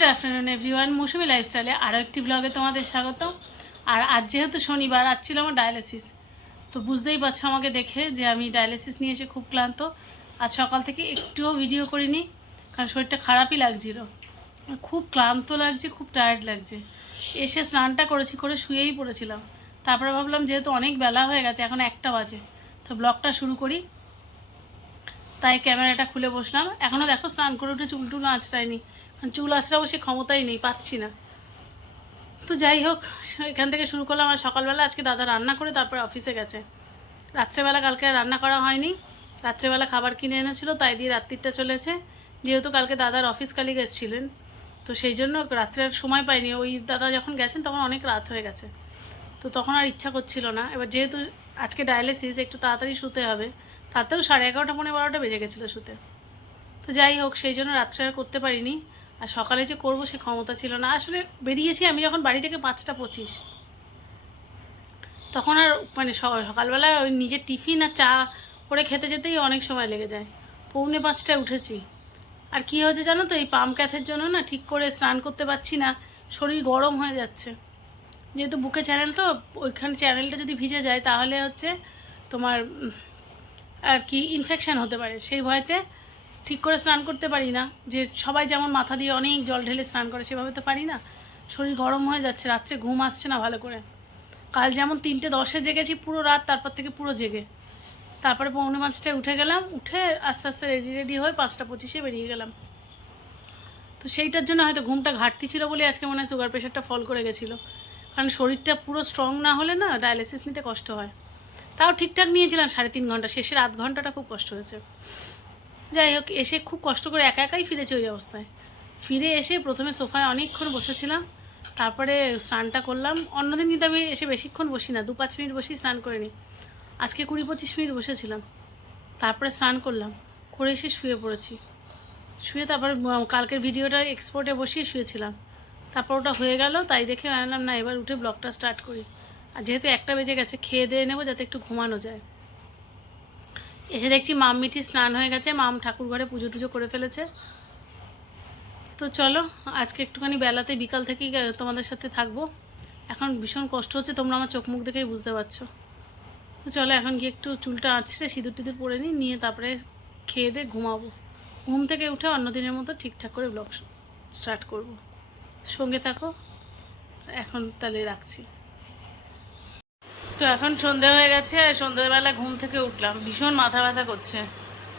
Good afternoon everyone মৌসুমি লাইফস্টাইলে আরও একটি ব্লগে তোমাদের স্বাগত আর আজ যেহেতু শনিবার, আজ ছিল আমার ডায়ালিসিস তো বুঝতেই পারছ আমাকে দেখে যে আমি ডায়ালিসিস নিয়ে এসে খুব ক্লান্ত। আজ সকাল থেকে একটুও ভিডিও করিনি, কারণ শরীরটা খারাপই লাগছিল। খুব ক্লান্ত লাগছে, খুব টায়ার্ড লাগছে। এসে স্নানটা করেছি, করে শুয়েই পড়েছিলাম। তারপরে ভাবলাম যেহেতু অনেক বেলা হয়ে গেছে, এখন একটা বাজে। তো ব্লগটা শুরু করি। তাই ক্যামেরাটা খুলে বসলাম। এখনও দেখো স্নান করে উঠে চুল টুল আঁচড়ায়নি চুল আঁচড়াবো সে ক্ষমতাই নেই, পাচ্ছি না। তো যাই হোক, এখান থেকে শুরু করলাম আর সকালবেলা। আজকে দাদা রান্না করে তারপরে অফিসে গেছে। রাত্রেবেলা কালকে রান্না করা হয়নি। রাত্রেবেলা খাবার কিনে এনেছিল, তাই দিয়ে রাত্রিটা চলেছে। যেহেতু কালকে দাদার অফিস কালিগ এসেছিলেন, তো সেই জন্য রাত্রে আর সময় পাইনি। ওই দাদা যখন গেছেন, তখন অনেক রাত হয়ে গেছে। তো তখন আর ইচ্ছা করছিল না। এবার যেহেতু আজকে ডায়ালিসিস, একটু তাড়াতাড়ি শুতে হবে। তাতেও সাড়ে এগারোটা, পনেরো, বারোটা বেজে গেছিল শুতে। তো যাই হোক, সেই জন্য রাত্রে আর করতে পারিনি। আর সকালে যে করব সে ক্ষমতা ছিল না। আসলে বেরিয়েছি আমি যখন বাড়ি থেকে পাঁচটা পঁচিশ। তখন আর মানে সকালবেলা ওই নিজের টিফিন আর চা করে খেতে যেতেই অনেক সময় লেগে যায়। পৌনে পাঁচটায় উঠেছি। আর কি হয়েছে জানো তো? এই পাম ক্যাথের জন্য না ঠিক করে স্নান করতে পারছি না। শরীর গরম হয়ে যাচ্ছে। যেহেতু বুকে চ্যানেল তো, ওইখানে চ্যানেলটা যদি ভিজে যায় তাহলে হচ্ছে তোমার আর কি ইনফেকশান হতে পারে। সেই ভয়তে ঠিক করে স্নান করতে পারি না, যে সবাই যেমন মাথা দিয়ে অনেক জল ঢেলে স্নান করে, সেভাবে তো পারি না। শরীর গরম হয়ে যাচ্ছে, রাত্রে ঘুম আসছে না ভালো করে। কাল যেমন তিনটে দশে জেগেছি পুরো রাত, তারপর থেকে পুরো জেগে। তারপরে পৌনে পাঁচটায় উঠে গেলাম, উঠে আস্তে আস্তে রেডি রেডি হয়ে পাঁচটা পঁচিশে বেরিয়ে গেলাম। তো সেইটার জন্য হয়তো ঘুমটা ঘাটতি ছিল বলে আজকে মনে হয় সুগার প্রেশারটা ফল করে গেছিল। কারণ শরীরটা পুরো স্ট্রং না হলে না ডায়ালিসিস নিতে কষ্ট হয়। তাও ঠিকঠাক নিয়েছিলাম সাড়ে তিন ঘণ্টা, শেষের আধ ঘন্টাটা খুব কষ্ট হয়েছে। যাই হোক, এসে খুব কষ্ট করে একা একাই ফিরেছে ওই অবস্থায়। ফিরে এসে প্রথমে সোফায় অনেকক্ষণ বসেছিলাম, তারপরে স্নানটা করলাম। অন্যদিন কিন্তু আমি এসে বেশিক্ষণ বসি না দু পাঁচ মিনিট বসি স্নান করে নিই। আজকে কুড়ি পঁচিশ মিনিট বসেছিলাম, তারপরে স্নান করলাম, করে এসে শুয়ে পড়েছি। শুয়ে তারপর কালকের ভিডিওটা এক্সপোর্টে বসিয়ে শুয়েছিলাম। তারপর ওটা হয়ে গেল, তাই দেখে আনলাম না, এবার উঠে ব্লগটা স্টার্ট করি। আর যেহেতু একটা বেজে গেছে, খেয়ে দিয়ে নেব যাতে একটু ঘুমানো যায়। এসে দেখছি মাম মিঠি স্নান হয়ে গেছে, মাম ঠাকুর ঘরে পুজো টুজো করে ফেলেছে। তো চলো, আজকে একটুখানি বেলাতে বিকাল থেকেই তোমাদের সাথে থাকব। এখন ভীষণ কষ্ট হচ্ছে, তোমরা আমার চোখ মুখ দেখেই বুঝতে পারছ। তো চলো, এখন গিয়ে একটু চুলটা আঁচড়ে, সিঁদুর টিঁদুর পরে নিই, নিয়ে তারপরে খেয়ে দিয়ে ঘুমাবো। ঘুম থেকে উঠে অন্য দিনের মতো ঠিকঠাক করে ব্লগ স্টার্ট করব। সঙ্গে থাকো, এখন তাহলে রাখছি। তো এখন সন্ধে হয়ে গেছে সন্ধ্যেবেলা ঘুম থেকে উঠলাম। ভীষণ মাথা ব্যথা করছে।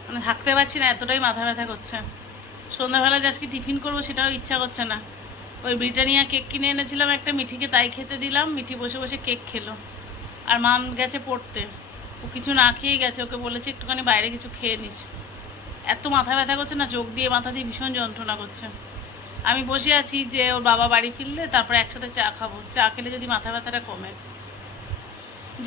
মানে থাকতে পারছি না, এতটাই মাথা ব্যথা করছে। সন্ধ্যাবেলা যে আজকে টিফিন করব সেটাও ইচ্ছা করছে না। ওই ব্রিটানিয়া কেক কিনে এনেছিলাম একটা, মিঠিকে তাই খেতে দিলাম, মিঠি বসে বসে কেক খেলো। আর মাম গেছে পড়তে। ও কিছু না খেয়েই গেছে, ওকে বলেছে একটুখানি বাইরে কিছু খেয়ে নিস। এত মাথা ব্যথা করছে না, চোখ দিয়ে মাথা দিয়ে ভীষণ যন্ত্রণা করছে। আমি বসে আছি যে ওর বাবা বাড়ি ফিরলে তারপরে একসাথে চা খাব। চা খেলে যদি মাথা ব্যথাটা কমে।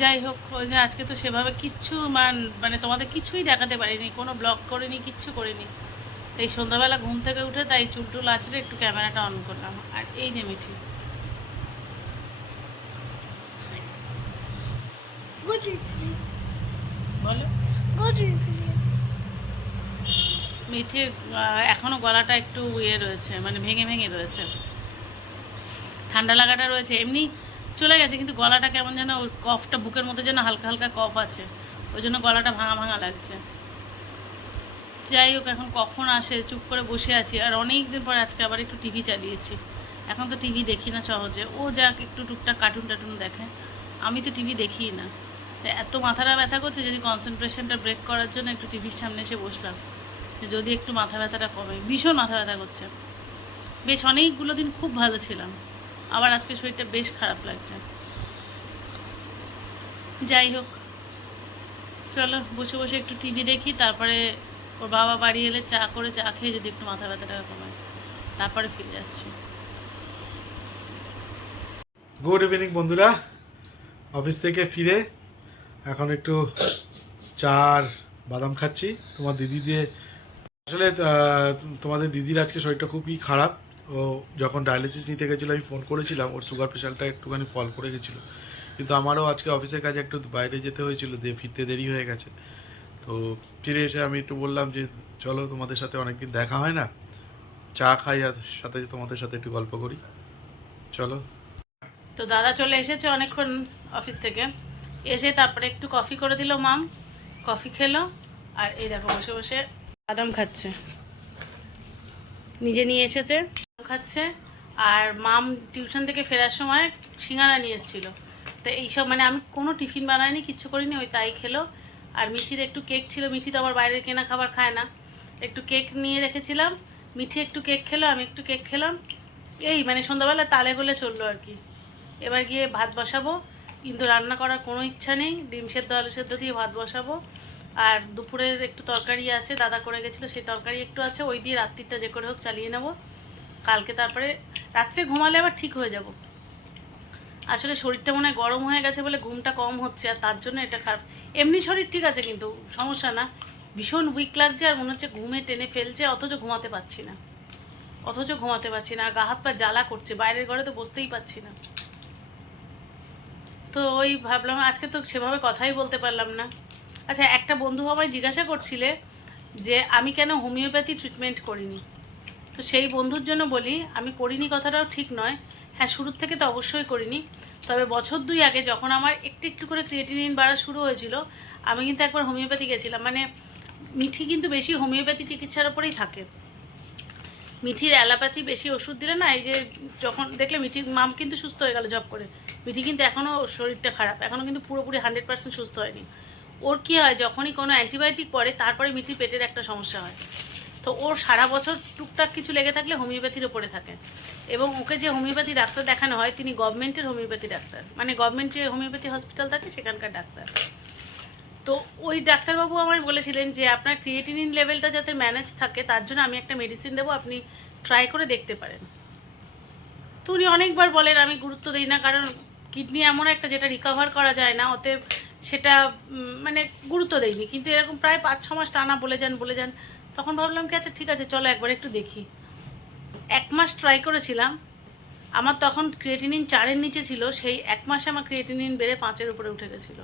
যাই হোক ওই যে আজকে তো সেভাবে কিচ্ছু মান মানে তোমাদের কিছুই দেখাতে পারিনি কোনো ব্লগ করিনি কিচ্ছু করিনি। তো এই সন্ধ্যাবেলা ঘুম থেকে উঠে তাই চুল টুল আছড়ে একটু ক্যামেরাটা অন করলাম আর এই যে মিঠি। বলো। মিঠির আহ, এখনও গলাটা একটু ইয়ে রয়েছে মানে ভেঙে ভেঙে রয়েছে। ঠান্ডা লাগাটা রয়েছে এমনি চলে গেছে, কিন্তু গলাটা কেমন যেন কফটা বুকের মধ্যে যেন হালকা হালকা কফ আছে। ওই জন্য গলাটা ভাঙা ভাঙা লাগছে। যাই হোক, এখন কখন আসে? চুপ করে বসে আছি। আর অনেক দিন পর আজকে আবার একটু টিভি চালিয়েছি। এখন তো টিভি দেখি না সহজে। ও যাক, একটু টুকটাক কার্টুন টাটুন দেখে। আমি তো টিভি দেখিই না। এত মাথাটা ব্যথা করছে যদি কনসেন্ট্রেশনটা ব্রেক করার জন্য একটু টিভির সামনে এসে বসলাম। যে যদি একটু মাথা ব্যথাটা কমে। ভীষণ মাথা ব্যথা করছে। বেশ, অনেকগুলো দিন খুব ভালো ছিলাম। আবার আজকে শরীরটা বেশ খারাপ লাগছে। যাই হোক, চলো বসে বসে একটু টিভি দেখি, তারপরে ওর বাবা বাড়ি এলে চা করে চা খেয়ে যদি একটু মাথা ব্যথাটা কমায়, তারপরে ফিরে আসছি। গুড ইভিনিং বন্ধুরা অফিস থেকে ফিরে এখন একটু চার বাদাম খাচ্ছি। তোমার দিদি দিয়ে, আসলে তোমাদের দিদির আজকে শরীরটা খুবই খারাপ। ও যখন ডায়ালিসিস নিতে গেছিল, আমি ফোন করেছিলাম, ওর সুগার প্রেশারটা একটুখানি ফল করে গেছিল। কিন্তু আমারও আজকে অফিসের কাজে একটু বাইরে যেতে হয়েছিল, দিয়ে ফিরতে দেরি হয়ে গেছে। তো ফিরে এসে আমি একটু বললাম যে, চলো তোমাদের সাথে অনেকদিন দেখা হয় না, চা খাই আর সাথে তোমাদের সাথে একটু গল্প করি। চলো। তো দাদা চলে এসেছে অনেকক্ষণ অফিস থেকে। এসে তারপরে একটু কফি করে দিল মাম কফি খেলো, আর এই দেখো বসে বসে বাদাম খাচ্ছে। নিজে নিয়ে এসেছে। খাচ্ছে। আর মাম টিউশন থেকে ফেরার সময় সিঙ্গারা নিয়ে এসেছিল তো এইসব মানে আমি কোনো টিফিন বানাইনি, কিচ্ছু করিনি, ওই তাই খেলো। আর মিঠির একটু কেক ছিল, মিঠি তো আবার বাইরের কেনা খাবার খায় না। একটু কেক নিয়ে রেখেছিলাম, মিঠি একটু কেক খেলো, আমি একটু কেক খেলাম। এই মানে সন্ধ্যাবেলা তালে গলে চলল আর কি। এবার গিয়ে ভাত বসাবো। কিন্তু রান্না করার কোনো ইচ্ছা নেই, ডিম সেদ্ধ, আলু সেদ্ধ দিয়ে ভাত বসাবো। আর দুপুরের একটু তরকারি আছে, দাদা করে গেছিল, সেই তরকারি একটু আছে, ওই দিয়ে রাত্রিটা যে করে হোক চালিয়ে নেব। কালকে তারপরে রাত্রে ঘুমালে আবার ঠিক হয়ে যাব। আসলে শরীরটা মনে হয় গরম হয়ে গেছে বলে ঘুমটা কম হচ্ছে আর তার জন্য এটা খারাপ। এমনি শরীর ঠিক আছে কিন্তু, সমস্যা না। ভীষণ উইক লাগছে আর মনে হচ্ছে ঘুমে টেনে ফেলছে, অথচ ঘুমাতে পারছি না। অথচ ঘুমাতে পারছি না, আর গা হাত পা জ্বালা করছে, বাইরের ঘরে তো বসতেই পারছি না। তো ওই ভাবলাম, আজকে তো সেভাবে কথাই বলতে পারলাম না। আচ্ছা একটা বন্ধু আমায় জিজ্ঞাসা করছিলে যে, আমি কেন হোমিওপ্যাথি ট্রিটমেন্ট করিনি? তো সেই বন্ধুর জন্য বলি, আমি করিনি কথাটাও ঠিক নয়। হ্যাঁ শুরুর থেকে তো অবশ্যই করিনি। তবে বছর দুই আগে যখন আমার একটু একটু করে ক্রিয়েটিনিন বাড়া শুরু হয়েছিল, আমি কিন্তু একবার হোমিওপ্যাথি গেছিলাম। মানে মিঠি কিন্তু বেশি হোমিওপ্যাথি চিকিৎসার ওপরেই থাকে। মিঠির অ্যালোপ্যাথি বেশি ওষুধ দিলে না, এই যে যখন দেখলে মিঠি, মাম কিন্তু সুস্থ হয়ে গেল জব করে। মিঠি কিন্তু এখনও শরীরটা খারাপ এখনও কিন্তু পুরোপুরি হান্ড্রেড পার্সেন্ট সুস্থ হয়নি। ওর কী হয়, যখনই কোনো অ্যান্টিবায়োটিক পড়ে, তারপরে মিঠির পেটের একটা সমস্যা হয়। তো ওর সারা বছর টুকটাক কিছু লেগে থাকলে হোমিওপ্যাথির ওপরে থাকে। এবং ওকে যে হোমিওপ্যাথি ডাক্তার দেখানো হয়, তিনি গভর্নমেন্টের হোমিওপ্যাথি ডাক্তার। মানে গভর্নমেন্ট যে হোমিওপ্যাথি হসপিটাল থাকে, সেখানকার ডাক্তার। তো ওই ডাক্তারবাবু আমায় বলেছিলেন যে, আপনার ক্রিয়েটিনিন লেভেলটা যাতে ম্যানেজ থাকে, তার জন্য আমি একটা মেডিসিন দেবো, আপনি ট্রাই করে দেখতে পারেন। তো উনি অনেকবার বলেন, আমি গুরুত্ব দিই না, কারণ কিডনি এমন একটা যেটা রিকভার করা যায় না, অতএব সেটা মানে গুরুত্ব দেয়নি কিন্তু এরকম প্রায় পাঁচ ছ মাস টানা বলে যান বলে যান তখন ভাবলাম কি আচ্ছা ঠিক আছে, চলো একবার একটু দেখি। এক মাস ট্রাই করেছিলাম। আমার তখন ক্রিয়েটিনিন চারের নিচে ছিল, সেই এক মাসে আমার ক্রিয়েটিনিন বেড়ে পাঁচের উপরে উঠে গেছিল।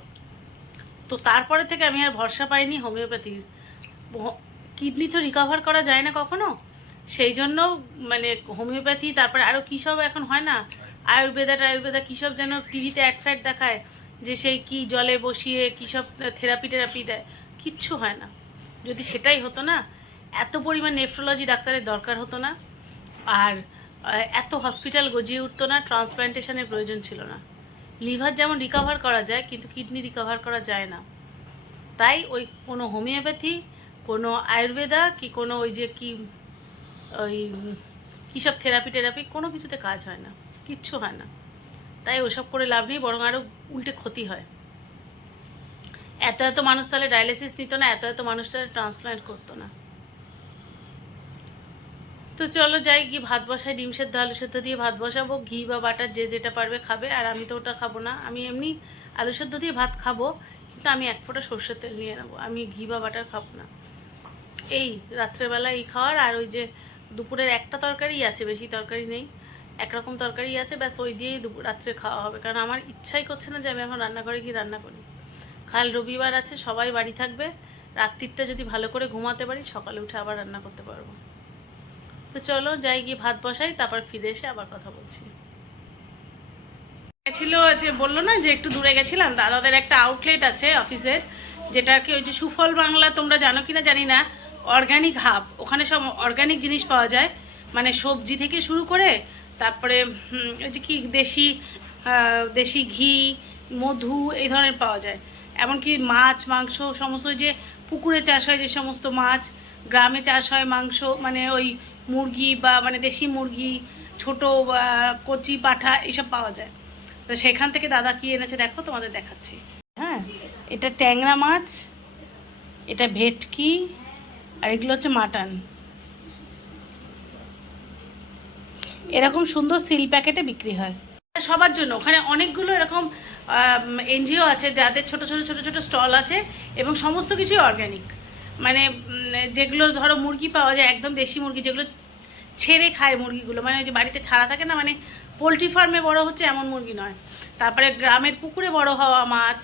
তো তারপরে থেকে আমি আর ভরসা পাইনি হোমিওপ্যাথির কিডনি তো রিকভার করা যায় না কখনো? সেই জন্য মানে হোমিওপ্যাথি তারপরে আরও কী সব এখন হয় না? আয়ুর্বেদা আয়ুর্বেদা কী সব যেন টিভিতে অ্যাড ফ্যাট দেখায়, যে সেই কি জলে বসিয়ে, কী সব থেরাপি টেরাপি দেয়, কিচ্ছু হয় না। যদি সেটাই হতো না এত পরিমাণ নেফ্রোলজি ডাক্তারের দরকার হতো না, আর এত হসপিটাল গজিয়ে উঠতো না ট্রান্সপ্লান্টেশনের প্রয়োজন ছিল না। লিভার যেমন রিকভার করা যায়, কিন্তু কিডনি রিকভার করা যায় না। তাই ওই কোনো হোমিওপ্যাথি কোনো আয়ুর্বেদা কি কোনো ওই যে কি, ওই, কী সব থেরাপি টেরাপি কোনো কিছুতে কাজ হয় না, কিচ্ছু হয় না। তাই ওসব করে লাভ নেই, বরং আরও উল্টে ক্ষতি হয়। এত এত মানুষ তাহলে ডায়ালিসিস নিত না, এত এত মানুষ তাহলে ট্রান্সপ্লান্ট করতো না। তো চলো যাই, গিয়ে ভাত বসাই, ডিম সেদ্ধ, আলু সেদ্ধ দিয়ে ভাত বসাবো, ঘি বা বাটার যে যেটা পারবে খাবে, আর আমি তো ওটা খাব না। আমি এমনি আলু সেদ্ধ দিয়ে ভাত খাব, কিন্তু আমি এক ফোঁটা সর্ষের তেল নিয়ে নেব। আমি ঘি বা বাটার খাব না। এই রাত্রেবেলা এই খাওয়ার, আর ওই যে দুপুরের একটা তরকারি আছে, বেশি তরকারি নেই, একরকম তরকারি আছে, ব্যাস ওই দিয়েই দুপুর রাত্রে খাওয়া হবে। কারণ আমার ইচ্ছাই করছে না যে আমি এখন রান্নাঘরে গিয়ে রান্না করি। কাল রবিবার আছে, সবাই বাড়ি থাকবে, রাত্রিরটা যদি ভালো করে ঘুমাতে পারি, সকালে উঠে আবার রান্না করতে পারব। তো চলো যাই গিয়ে ভাত বসাই, তারপর ফিরে এসে আবার কথা বলছি। ছিল যে বলল না যে একটু দূরে গেছিলাম, দাদাদের একটা আউটলেট আছে অফিসের, যেটা কি ওই যে সুফল বাংলা তোমরা জানো কি না জানি না অর্গানিক হাব ওখানে সব অর্গানিক জিনিস পাওয়া যায়। মানে সবজি থেকে শুরু করে, তারপরে ওই যে কি দেশি দেশি ঘি, মধু এই ধরনের পাওয়া যায়। এমনকি মাছ, মাংস সমস্ত যে পুকুরে চাষ হয় যে সমস্ত মাছ, গ্রামে চাষ হয় মাংস মানে ওই মুরগি বা মানে দেশি মুরগি, ছোট কচি, পাঠা এসব পাওয়া যায়। তো সেখান থেকে দাদা কি এনেছে দেখো, তোমাদের দেখাচ্ছি। হ্যাঁ এটা ট্যাংরা মাছ, এটা ভেটকি, আর এগুলো হচ্ছে মাটন। এরকম সুন্দর সিল প্যাকেটে বিক্রি হয়। সবার জন্য, ওখানে অনেকগুলো এরকম এনজিও আছে, যাদের ছোট ছোট ছোট ছোট স্টল আছে, এবং সমস্ত কিছুই অর্গ্যানিক মানে যেগুলো ধরো মুরগি পাওয়া যায়, একদম দেশি মুরগি, যেগুলো ছেড়ে খায় মুরগিগুলো মানে ওই যে বাড়িতে ছাড়া থাকে না মানে পোলট্রি ফার্মে বড় হচ্ছে এমন মুরগি নয়। তারপরে গ্রামের পুকুরে বড় হওয়া মাছ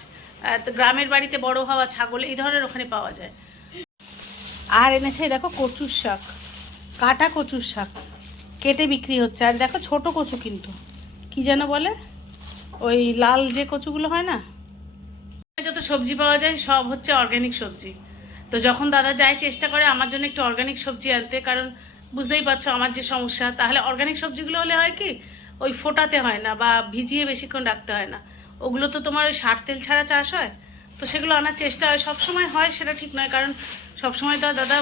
গ্রামের বাড়িতে বড় হওয়া ছাগল, এই ধরনের ওখানে পাওয়া যায়। আর এনেছে, দেখো কচুর শাক, কাটা কচুর শাক, কেটে বিক্রি হচ্ছে। আর দেখো ছোট কচু কিন্তু, কি যেন বলে? ওই লাল যে কচুগুলো হয় না? যত সবজি পাওয়া যায়, সব হচ্ছে অর্গ্যানিক সবজি। তো যখন দাদা যায় চেষ্টা করে আমার জন্য একটু অর্গ্যানিক সবজি আনতে, কারণ বুঝতেই পারছ আমার যে সমস্যা, তাহলে অর্গ্যানিক সবজিগুলো হলে হয় কি, ওই ফোটাতে হয় না বা ভিজিয়ে বেশিক্ষণ রাখতে হয় না। ওগুলো তো তোমার ওই সার তেল ছাড়া চাষ হয়, তো সেগুলো আনার চেষ্টা হয়। সবসময় হয় সেটা ঠিক নয়, কারণ সবসময় তো আর দাদা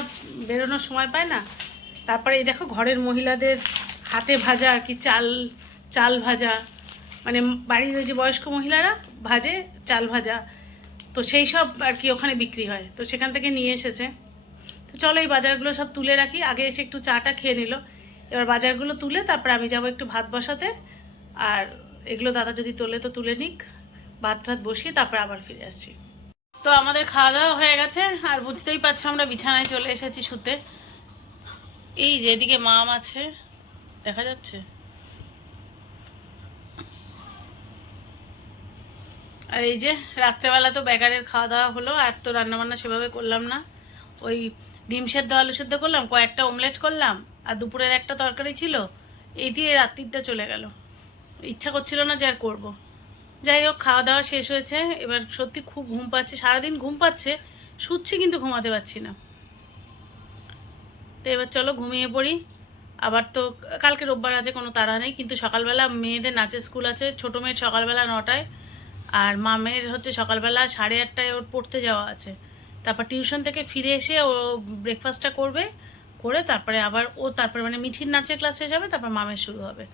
বেরোনোর সময় পায় না। তারপরে এই দেখো ঘরের মহিলাদের হাতে ভাজা আর কি, চাল চাল ভাজা। মানে বাড়ির যে বয়স্ক মহিলারা ভাজে চাল ভাজা। তো সেই সব আর কি ওখানে বিক্রি হয়। তো সেখান থেকে নিয়ে এসেছে। তো চলো এই বাজারগুলো সব তুলে রাখি। আগে এসে একটু চাটা খেয়ে নিল। এবার বাজারগুলো তুলে তারপরে আমি যাব একটু ভাত বসাতে। আর এগুলো দাদা যদি তোলে তো তুলে নিক। ভাত টাত বসিয়ে তারপরে আবার ফিরে আসছি। তো আমাদের খাওয়া দাওয়া হয়ে গেছে। আর বুঝতেই পারছ আমরা বিছানায় চলে এসেছি শুতে। এই যে এদিকে মাম আছে। দেখা যাচ্ছে? আর এই যে রাত্রেবেলা তো বেকারের খাওয়া দাওয়া হলো, আর তো রান্নাবান্না সেভাবে করলাম না। ওই ডিম সেদ্ধ, আলু সেদ্ধ করলাম, কয়েকটা অমলেট করলাম, আর দুপুরের একটা তরকারি ছিল, এই দিয়ে রাত্রিটা চলে গেল। ইচ্ছা করছিল না যে আর করব। যাই হোক, খাওয়া দাওয়া শেষ হয়েছে, এবার সত্যি খুব ঘুম পাচ্ছে, সারাদিন ঘুম পাচ্ছে, শুচ্ছি কিন্তু ঘুমাতে পারছি না। তো এবার চলো ঘুমিয়ে পড়ি। আবার তো কালকে রোববার আছে, কোনো তাড়া নেই, কিন্তু সকালবেলা মেয়েদের নাচের স্কুল আছে, ছোটো মেয়ের সকালবেলা নটায়। আর মামের হচ্ছে সকালবেলা সাড়ে আটটায় ওর পড়তে যাওয়া আছে। তারপর টিউশন থেকে ফিরে এসে ও ব্রেকফাস্টটা করবে, করে তারপরে আবার ও তারপরে মানে মিঠির নাচের ক্লাস শেষ হবে, তারপর মামের শুরু হবে।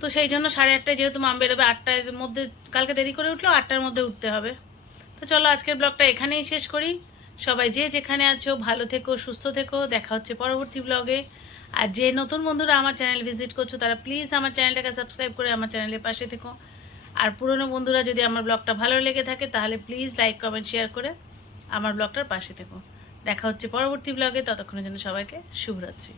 তো সেই জন্য সাড়ে আটটায় যেহেতু মাম বেরোবে আটটার মধ্যে কালকে দেরি করে উঠল, আটটার মধ্যে উঠতে হবে। তো চলো আজকের ব্লগটা এখানেই শেষ করি। সবাই যে যেখানে আছো, ভালো থেকো, সুস্থ থেকো, দেখা হচ্ছে পরবর্তী ব্লগে আর যে নতুন বন্ধুরা আমার চ্যানেল ভিজিট করছ, তারা প্লিজ আমার চ্যানেলটাকে সাবস্ক্রাইব করে আমার চ্যানেলের পাশে থেকো। আর পুরনো বন্ধুরা যদি আমার ব্লগটা ভালো লেগে থাকে, তাহলে প্লিজ লাইক কমেন্ট শেয়ার করে আমার ব্লগটার পাশে থেকো। দেখা হচ্ছে পরবর্তী ব্লগে, ততক্ষণের জন্য সবাইকে শুভরাত্রি।